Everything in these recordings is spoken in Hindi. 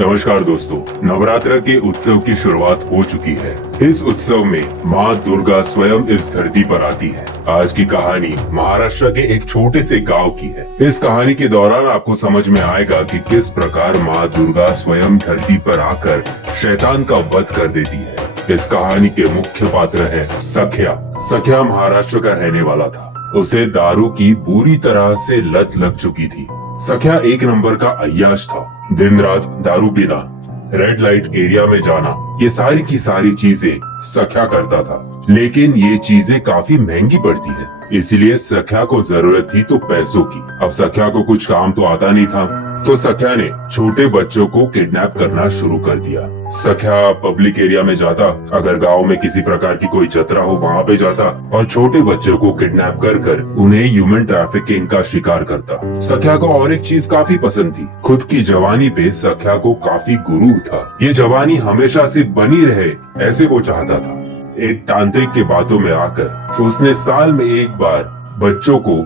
नमस्कार दोस्तों, नवरात्र के उत्सव की शुरुआत हो चुकी है। इस उत्सव में माँ दुर्गा स्वयं इस धरती पर आती है। आज की कहानी महाराष्ट्र के एक छोटे से गांव की है। इस कहानी के दौरान आपको समझ में आएगा कि किस प्रकार माँ दुर्गा स्वयं धरती पर आकर शैतान का वध कर देती है। इस कहानी के मुख्य पात्र है सख्या। सख्या महाराष्ट्र का रहने वाला था। उसे दारू की बुरी तरह से लत लग चुकी थी। सख्या एक नंबर का अय्याश था। दिन रात दारू पीना, रेड लाइट एरिया में जाना, ये सारी की सारी चीजें सख्या करता था। लेकिन ये चीजें काफी महंगी पड़ती है, इसलिए सख्या को जरूरत थी तो पैसों की। अब सख्या को कुछ काम तो आता नहीं था, तो सख्या ने छोटे बच्चों को किडनैप करना शुरू कर दिया। सख्या पब्लिक एरिया में जाता, अगर गांव में किसी प्रकार की कोई जत्रा हो वहाँ पे जाता और छोटे बच्चों को किडनैप कर उन्हें ह्यूमन ट्रैफिकिंग का शिकार करता। सख्या को और एक चीज काफी पसंद थी। खुद की जवानी पे सख्या को काफी गुरूर था। ये जवानी हमेशा से बनी रहे ऐसे वो चाहता था। एक तांत्रिक के बातों में आकर उसने साल में एक बार बच्चों को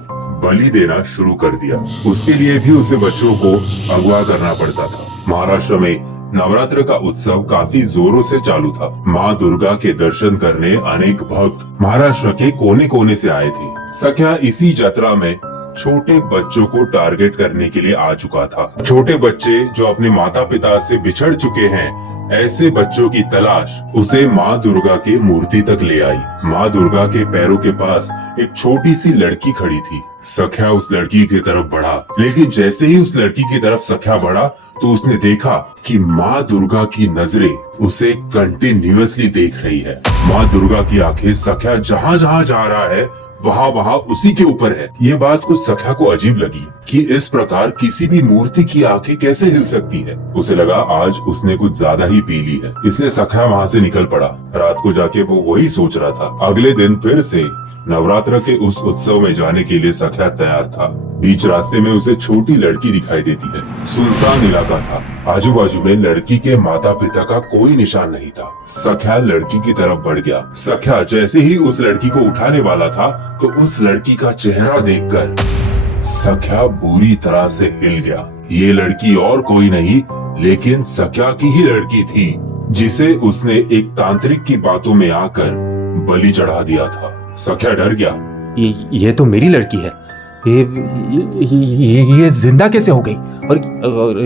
बलि देना शुरू कर दिया। उसके लिए भी उसे बच्चों को अगवा करना पड़ता था। महाराष्ट्र में नवरात्र का उत्सव काफी जोरों से चालू था। माँ दुर्गा के दर्शन करने अनेक भक्त महाराष्ट्र के कोने कोने से आए थे। सख्या इसी यात्रा में छोटे बच्चों को टारगेट करने के लिए आ चुका था। छोटे बच्चे जो अपने माता पिता से बिछड़ चुके हैं, ऐसे बच्चों की तलाश उसे माँ दुर्गा के मूर्ति तक ले आई। माँ दुर्गा के पैरों के पास एक छोटी सी लड़की खड़ी थी। सख्या उस लड़की की तरफ बढ़ा, लेकिन जैसे ही उस लड़की की तरफ सख्या बढ़ा तो उसने देखा कि माँ दुर्गा की नजरें उसे कंटिन्यूअसली देख रही है। माँ दुर्गा की आंखें सख्या जहाँ जहाँ जा रहा है वहाँ वहाँ उसी के ऊपर है। ये बात कुछ सख्या को अजीब लगी कि इस प्रकार किसी भी मूर्ति की आंखें कैसे हिल सकती है। उसे लगा आज उसने कुछ ज्यादा ही पी ली है, इसलिए सख्या वहाँ से निकल पड़ा। रात को जाके वो वही सोच रहा था। अगले दिन फिर से नवरात्र के उस उत्सव में जाने के लिए सख्या तैयार था। बीच रास्ते में उसे छोटी लड़की दिखाई देती है। सुनसान इलाका था, आजू बाजू में लड़की के माता पिता का कोई निशान नहीं था। सख्या लड़की की तरफ बढ़ गया। सख्या जैसे ही उस लड़की को उठाने वाला था तो उस लड़की का चेहरा देखकर सख्या बुरी तरह से हिल गया। ये लड़की और कोई नहीं लेकिन सख्या की ही लड़की थी, जिसे उसने एक तांत्रिक की बातों में आकर बलि चढ़ा दिया था। सख्या डर गया। ये तो मेरी लड़की है। ये जिंदा कैसे हो गई और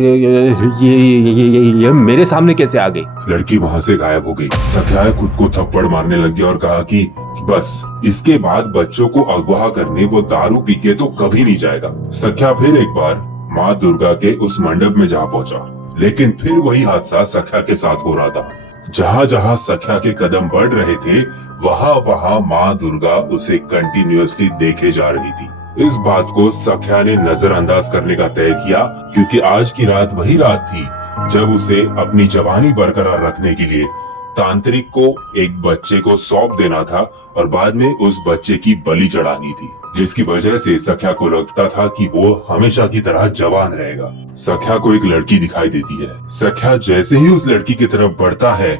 ये मेरे सामने कैसे आ गई? लड़की वहाँ से गायब हो गई। सख्या खुद को थप्पड़ मारने लग गया और कहा कि बस इसके बाद बच्चों को अगवा करने वो दारू पी के तो कभी नहीं जाएगा। सख्या फिर एक बार माँ दुर्गा के उस मंडप में जा पहुंचा, लेकिन फिर वही हादसा सख्या के साथ हो रहा था। जहाँ जहाँ सख्या के कदम बढ़ रहे थे वहाँ वहाँ माँ दुर्गा उसे कंटिन्यूअसली देखे जा रही थी। इस बात को सख्या ने नजरअंदाज करने का तय किया, क्योंकि आज की रात वही रात थी जब उसे अपनी जवानी बरकरार रखने के लिए तांत्रिक को एक बच्चे को सौंप देना था और बाद में उस बच्चे की बलि चढ़ानी थी, जिसकी वजह से सख्या को लगता था कि वो हमेशा की तरह जवान रहेगा। सख्या को एक लड़की दिखाई देती है। सख्या जैसे ही उस लड़की की तरफ बढ़ता है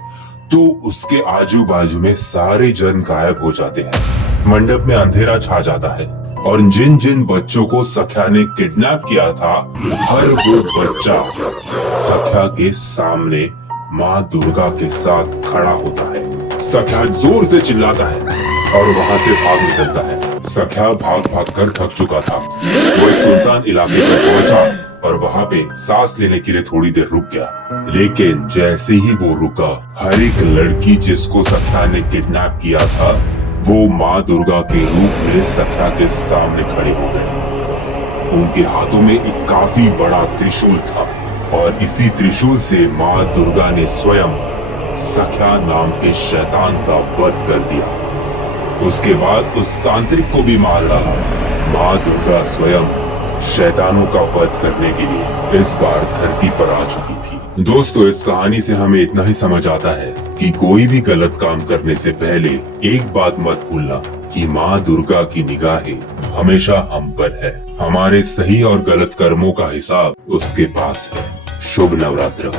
तो उसके आजू बाजू में सारे जन गायब हो जाते हैं। मंडप में अंधेरा छा जाता है और जिन जिन बच्चों को सख्या ने किडनैप किया था हर वो बच्चा सख्या के सामने माँ दुर्गा के साथ खड़ा होता है। सख्या जोर से चिल्लाता है और वहाँ से भाग निकलता है। सख्या भाग भाग कर थक चुका था। वो एक सुनसान इलाके पर पहुंचा और वहाँ पे सांस लेने के लिए थोड़ी देर रुक गया। लेकिन जैसे ही वो रुका, हर एक लड़की जिसको सख्या ने किडनैप किया था वो माँ दुर्गा के रूप में सख्या के सामने खड़े हो गए। उनके हाथों में एक काफी बड़ा त्रिशूल था और इसी त्रिशूल से माँ दुर्गा ने स्वयं सख्या नाम के शैतान का वध कर दिया। उसके बाद उस तांत्रिक को भी मार डाला। माँ दुर्गा स्वयं शैतानों का वध करने के लिए इस बार धरती पर आ चुकी थी। दोस्तों, इस कहानी से हमें इतना ही समझ आता है कि कोई भी गलत काम करने से पहले एक बात मत भूलना कि माँ दुर्गा की निगाहें हमेशा हम पर है। हमारे सही और गलत कर्मों का हिसाब उसके पास है। शुभ नवरात्र।